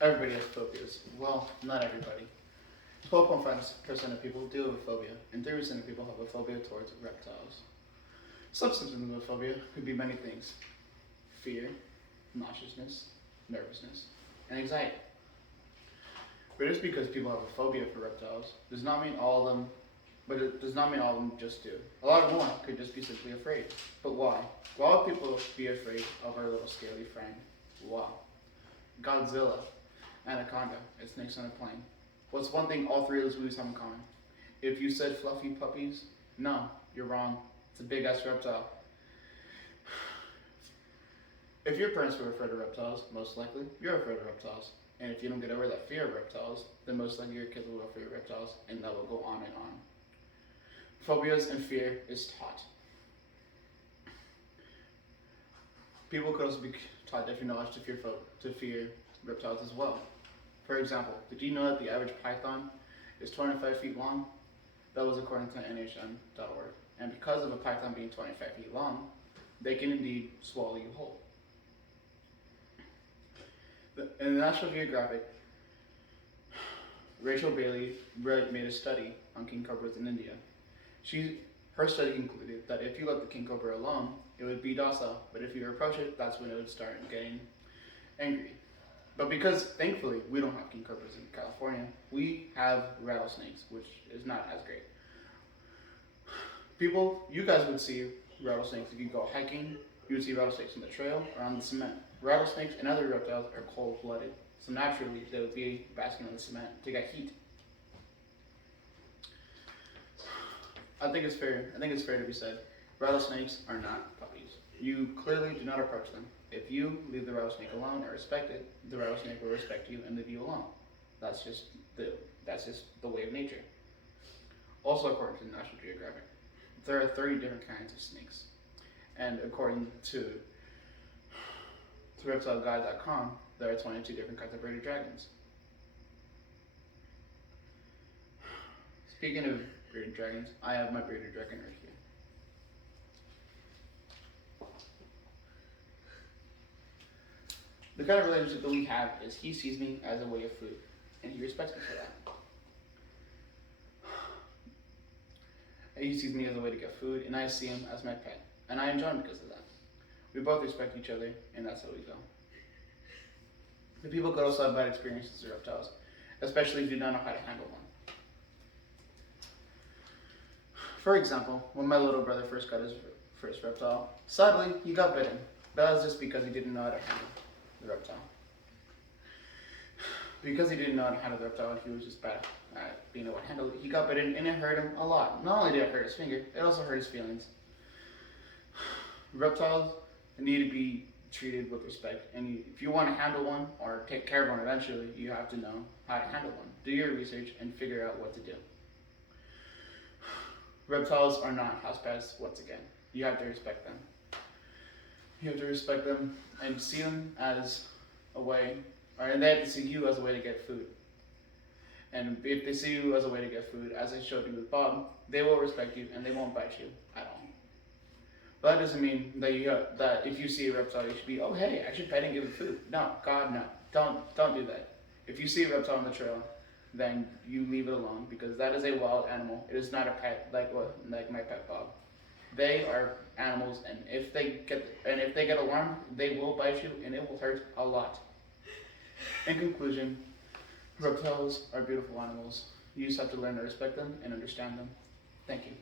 Everybody has phobias. Well, not everybody. 12.5% of people do have a phobia, and 3% of people have a phobia towards reptiles. Subsymptoms of a phobia could be many things: fear, nauseousness, nervousness, and anxiety. But just because people have a phobia for reptiles does not mean all of them, but it does not mean all of them just do. A lot more could just be simply afraid. But why? Why would people be afraid of our little scaly friend? Why? Godzilla, Anaconda, and Snakes on a Plane. What's one thing all three of those movies have in common? If you said fluffy puppies, no, you're wrong. It's a big ass reptile. If your parents were afraid of reptiles, most likely you're afraid of reptiles. And if you don't get over that fear of reptiles, then most likely your kids will go fear reptiles, and that will go on and on. Phobias and fear is taught. People could also be taught different knowledge to fear reptiles as well. For example, did you know that the average python is 25 feet long? That was according to NHN.org. And because of a python being 25 feet long, they can indeed swallow you whole. In the National Geographic, Rachel Bailey made a study on king cobras in India. Her study concluded that if you let the king cobra alone, it would be docile, but if you approach it, that's when it would start getting angry. But because, thankfully, we don't have king cobras in California, we have rattlesnakes, which is not as great. You guys would see rattlesnakes if you go hiking. You would see rattlesnakes on the trail or on the cement. Rattlesnakes and other reptiles are cold-blooded, so naturally they would be basking on the cement to get heat. I think it's fair to be said, rattlesnakes are not puppies. You clearly do not approach them. If you leave the rattlesnake alone or respect it, the rattlesnake will respect you and leave you alone. That's just the way of nature. Also, according to National Geographic, there are 30 different kinds of snakes. And according to reptileguide.com, there are 22 different kinds of bearded dragons. Speaking of bearded dragons, I have my bearded dragon right here. The kind of relationship that we have is he sees me as a way of food, and he respects me for that. He sees me as a way to get food, and I see him as my pet, and I enjoy him because of that. We both respect each other, and that's how we go. The people could also have bad experiences with reptiles, especially if you don't know how to handle one. For example, when my little brother first got his first reptile, sadly, he got bitten. But that was just because he didn't know how to handle the reptile. Because he didn't know how to handle the reptile, he was just bad at being able to handle it. He got bitten, and it hurt him a lot. Not only did it hurt his finger, it also hurt his feelings. Reptiles need to be treated with respect, and if you want to handle one or take care of one eventually, you have to know how to handle one. Do your research and figure out what to do. Reptiles are not house pets, once again. You have to respect them. You have to respect them and see them as a way, and they have to see you as a way to get food. And if they see you as a way to get food, as I showed you with Bob, they will respect you and they won't bite you at all. But that doesn't mean that that if you see a reptile, you should be, oh hey, I should pet and give it food. No, God no, don't do that. If you see a reptile on the trail, then you leave it alone because that is a wild animal. It is not a pet like my pet Bob. They are animals, and if they get alarmed, they will bite you, and it will hurt a lot. In conclusion, reptiles are beautiful animals. You just have to learn to respect them and understand them. Thank you.